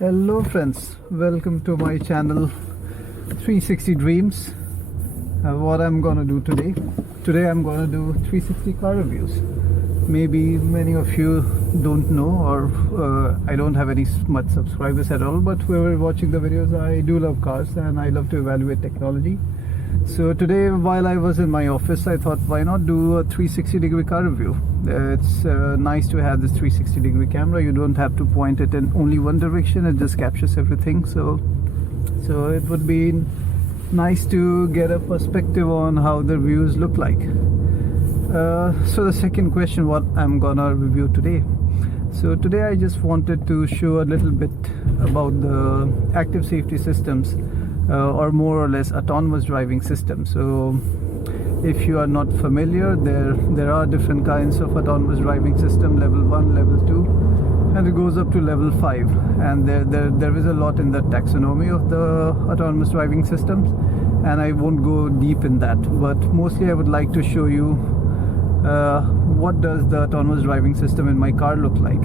Hello friends, welcome to my channel 360 Dreams. What I'm gonna do today I'm gonna do 360 car reviews. Maybe many of you don't know, or I don't have any much subscribers at all, but whoever watching the videos, I do love cars and I love to evaluate technology. So today, while I was in my office, I thought, why not do a 360-degree car review? It's nice to have this 360-degree camera. You don't have to point it in only one direction. It just captures everything. So it would be nice to get a perspective on how the views look like. So the second question, what I'm gonna review today. So today I just wanted to show a little bit about the active safety systems, or more or less autonomous driving system. So if you are not familiar, there are different kinds of autonomous driving system, level 1, level 2, and it goes up to level 5, and there is a lot in the taxonomy of the autonomous driving systems, and I won't go deep in that, but mostly I would like to show you what does the autonomous driving system in my car look like.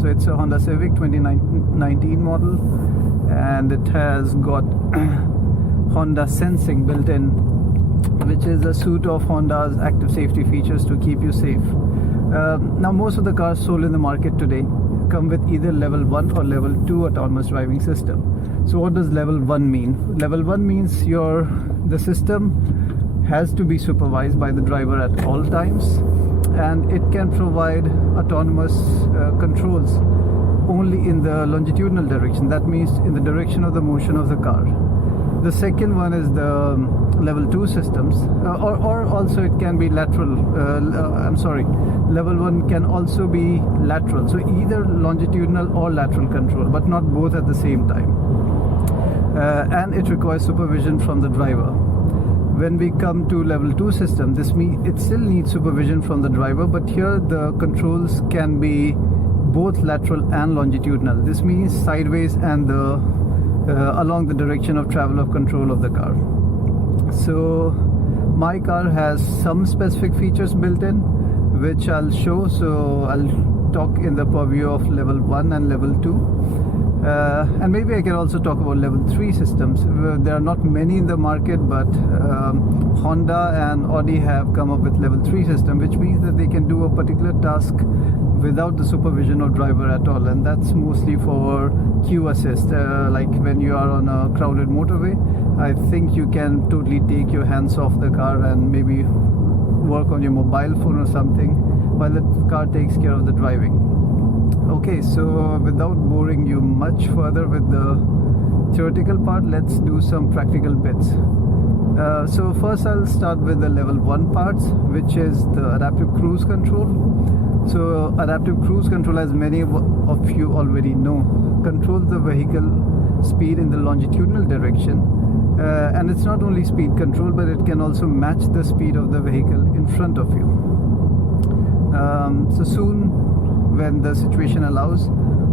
So it's a Honda Civic 2019 model, and it has got Honda Sensing built in, which is a suite of Honda's active safety features to keep you safe. Now most of the cars sold in the market today come with either level 1 or level 2 autonomous driving system. So what does level 1 mean? Level 1 means the system has to be supervised by the driver at all times, and it can provide autonomous controls only in the longitudinal direction. That means in the direction of the motion of the car. The second one is the level 2 systems, or also it can be lateral. Level 1 can also be lateral, so either longitudinal or lateral control, but not both at the same time. And it requires supervision from the driver. When we come to level 2 system, this means it still needs supervision from the driver, but here the controls can be both lateral and longitudinal. This means sideways and along the direction of travel of control of the car. So my car has some specific features built in, which I'll show. So I'll talk in the purview of level 1 and level 2. And maybe I can also talk about level 3 systems. There are not many in the market, but Honda and Audi have come up with level 3 system, which means that they can do a particular task without the supervision of driver at all, and that's mostly for queue assist. Like when you are on a crowded motorway, I think you can totally take your hands off the car and maybe work on your mobile phone or something while the car takes care of the driving. Okay, so without boring you much further with the theoretical part, let's do some practical bits. So first I'll start with the level 1 parts, which is the adaptive cruise control. So adaptive cruise control, as many of you already know, controls the vehicle speed in the longitudinal direction, and it's not only speed control, but it can also match the speed of the vehicle in front of you. So soon, when the situation allows,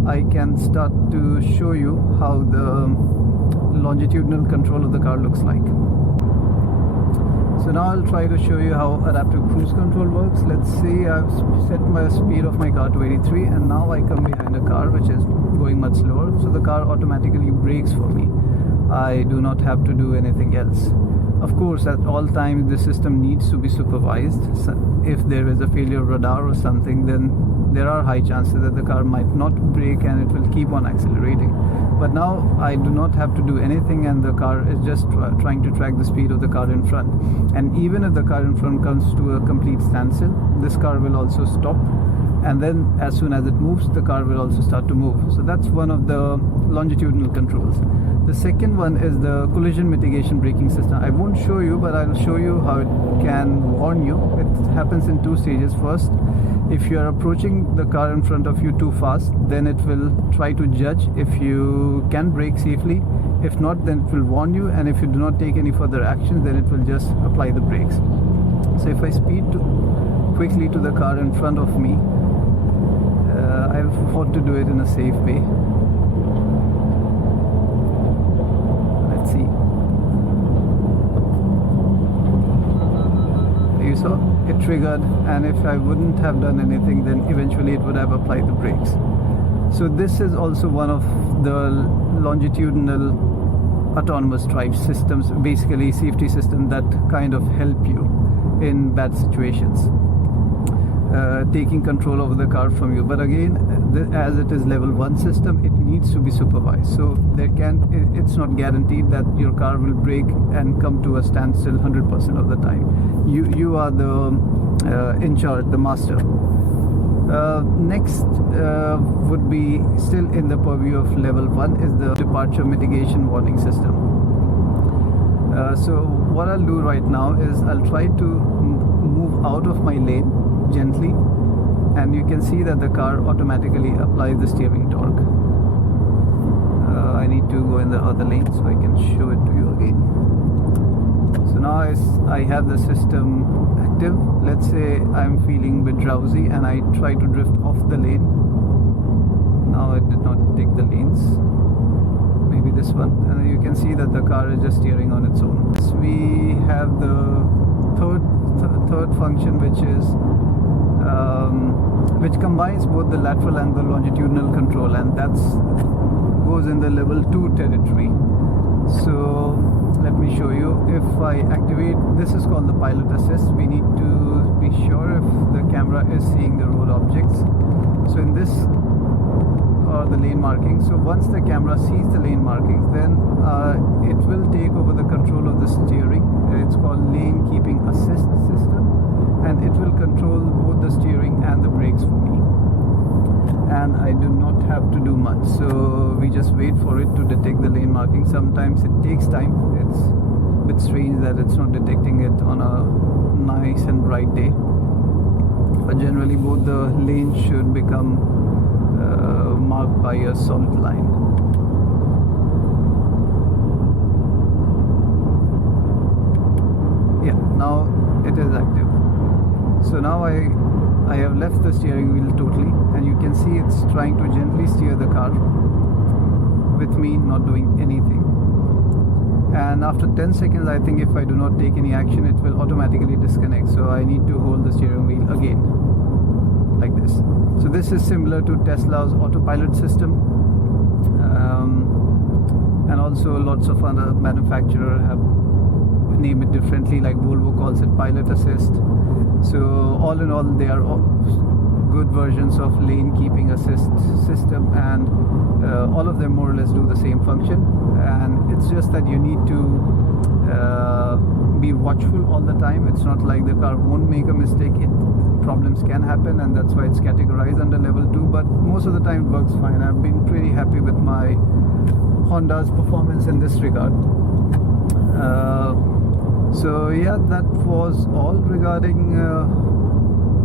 I can start to show you how the longitudinal control of the car looks like. So now I'll try to show you how adaptive cruise control works. Let's see, I've set my speed of my car to 83, and now I come behind a car which is going much slower, so the car automatically brakes for me. I do not have to do anything else. Of course, at all times the system needs to be supervised. So if there is a failure of radar or something, then there are high chances that the car might not brake and it will keep on accelerating. But now I do not have to do anything, and the car is just trying to track the speed of the car in front. And even if the car in front comes to a complete standstill, this car will also stop, and then as soon as it moves, the car will also start to move. So that's one of the longitudinal controls. The second one is the collision mitigation braking system. I won't show you, but I'll show you how it can warn you. It happens in 2 stages. First, if you are approaching the car in front of you too fast, then it will try to judge if you can brake safely. If not, then it will warn you, and if you do not take any further action, then it will just apply the brakes. So if I speed quickly to the car in front of me, I want to do it in a safe way. Let's see. You saw it triggered, and if I wouldn't have done anything, then eventually it would have applied the brakes. So this is also one of the longitudinal autonomous drive systems, basically safety system that kind of help you in bad situations, taking control over the car from you. But again, as it is level 1 system, it needs to be supervised. So it's not guaranteed that your car will brake and come to a standstill 100% of the time. You are the in charge, the master. Next would be still in the purview of level 1 is the departure mitigation warning system. So what I'll do right now is I'll try to move out of my lane gently, and you can see that the car automatically applies the steering torque. I need to go in the other lane so I can show it to you again. So now I have the system active. Let's say I'm feeling a bit drowsy and I try to drift off the lane. Now it did not take the lanes, maybe this one, and you can see that the car is just steering on its own. So we have the third function, which combines both the lateral and the longitudinal control, and goes in the level 2 territory. So let me show you. If I activate, this is called the pilot assist. We need to be sure if the camera is seeing the road objects. So in this, or the lane markings, so once the camera sees the lane markings, then it will take over the control of the steering. It's called lane keeping assist system, and it will control both the steering and the brakes for me, and I do not have to do much. So we just wait for it to detect the lane marking. Sometimes it takes time. It's a bit strange that it's not detecting it on a nice and bright day, but generally both the lanes should become marked by a solid line. Yeah, now it is active. So now I have left the steering wheel totally, and you can see it's trying to gently steer the car with me not doing anything. And after 10 seconds, I think if I do not take any action, it will automatically disconnect. So I need to hold the steering wheel again, like this. So this is similar to Tesla's autopilot system, and also lots of other manufacturers have named it differently, like Volvo calls it pilot assist. So all in all, they are all good versions of lane keeping assist system, and all of them more or less do the same function. And it's just that you need to be watchful all the time. It's not like the car won't make a mistake. Problems can happen, and that's why it's categorized under level 2, but most of the time it works fine. I've been pretty happy with my Honda's performance in this regard. So yeah, that was all regarding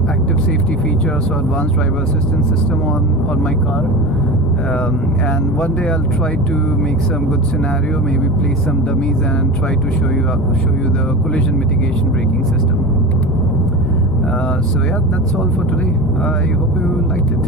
active safety features or advanced driver assistance system on my car. And one day I'll try to make some good scenario, maybe play some dummies and try to show you the collision mitigation braking system. So yeah, that's all for today. I hope you liked it.